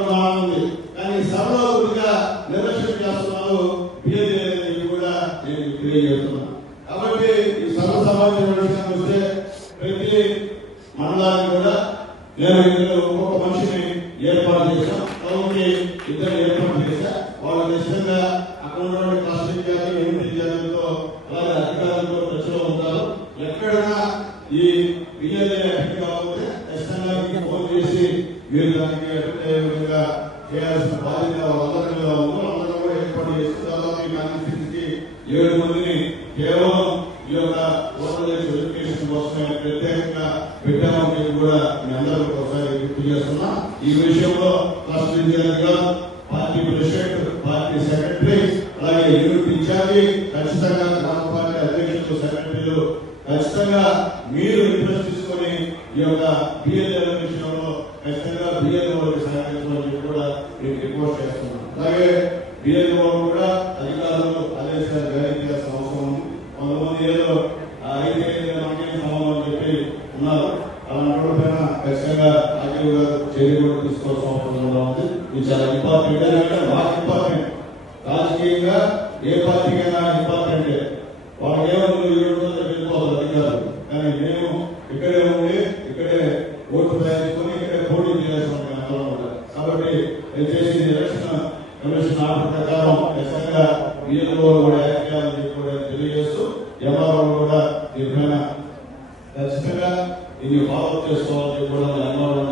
అక్కడ బాగుంది. కానీ సభలో కొద్దిగా నిర్లక్ష్యం చేస్తున్నారు బియ్యం కూడా నేను తెలియజేస్తున్నాను. కాబట్టి ఈ సభ సమావేశం వస్తే ప్రతి మండలానికి కూడా నేను ఒక్కొక్క మనిషిని ఏర్పాటు చేశాం. కాబట్టి ఇద్దరు ఏర్పాటు చేశా. వాళ్ళ నిశ్చితంగా అక్కడ ఉన్నటువంటి క్లస్టర్ జాతి ఎనిమిది జాతులతో అలాగే అధికారులతో ప్రజలు ఉంటారు. ఎక్కడైనా ఈ బియ్యం కాకపోతే ఖచ్చితంగా ఫోన్ చేసి మీరు దానికి అయ్యే విధంగా చేయాల్సిన బాధ్యత వాళ్ళందరి మీద ఉంది. అందరూ కూడా ఏర్పాటు చేసి దాదాపు ఈ కాన్స్టిట్యూన్సీకి 7 మందిని కేవలం ఈ యొక్క ఓటర్ వెరిఫికేషన్ కోసమే ప్రత్యేకంగా పెట్టామని కూడా మీ అందరికీ ఒకసారి గుర్తు చేస్తున్నా. ఈ విషయంలో క్లస్టర్ ఇన్ఛార్జిగా పార్టీ ప్రెసిడెంట్, పార్టీ సెక్రటరీ, అలాగే యూనిట్ ఇన్ఛార్జి, ఖచ్చితంగా గ్రామ పార్టీ అధ్యక్షులు, సెక్రటరీలు ఖచ్చితంగా మీరు ఇంట్రెస్ట్ తీసుకొని ఈ యొక్క బిఎల్ఏ విషయంలో ఖచ్చితంగా బిఎల్ఏ వాళ్ళకి సహకరించమని కూడా నేను రిపోర్ట్ చేస్తున్నాను. అలాగే బిఎల్ఏ వాళ్ళు కూడా అధికారులు ఆదేశాలు జారీ చేయాల్సిన అవసరం ఉంది. కొంతమంది ఏదో 5 మనకేం సంబంధం అని చెప్పి ఉన్నారు. అలాంటి పైన ఖచ్చితంగా ఆర్టీఓ గారు చర్య కూడా తీసుకోవాల్సిన అవసరం కూడా ఉంది. ఇది చాలా ఇంపార్టెంట్. బాగా ఇంపార్టెంట్. రాజకీయంగా ఏ పార్టీకైనా ఇంపార్టెంటే. వాళ్ళకి ఏమో వెళ్ళిపోతారు అధికారులు. కానీ మేము ఇక్కడే ఉండి ఇక్కడే ఓటు ప్రయాణించుకొని ఇక్కడే పోటీ చేయాల్సిన అందరం ఉంటారు. కాబట్టి దయచేసి ఎలక్షన్ కమిషన్ ఆర్డర్ ప్రకారం ఖచ్చితంగా బిఎల్ఓ కూడా యాక్ట్ చేయాలని కూడా తెలియజేస్తూ ఎంఆర్ఓ కూడా దీనిపైన ఖచ్చితంగా ఇది ఫాలో చేసుకోవాలని కూడా ఎంఆర్ఓ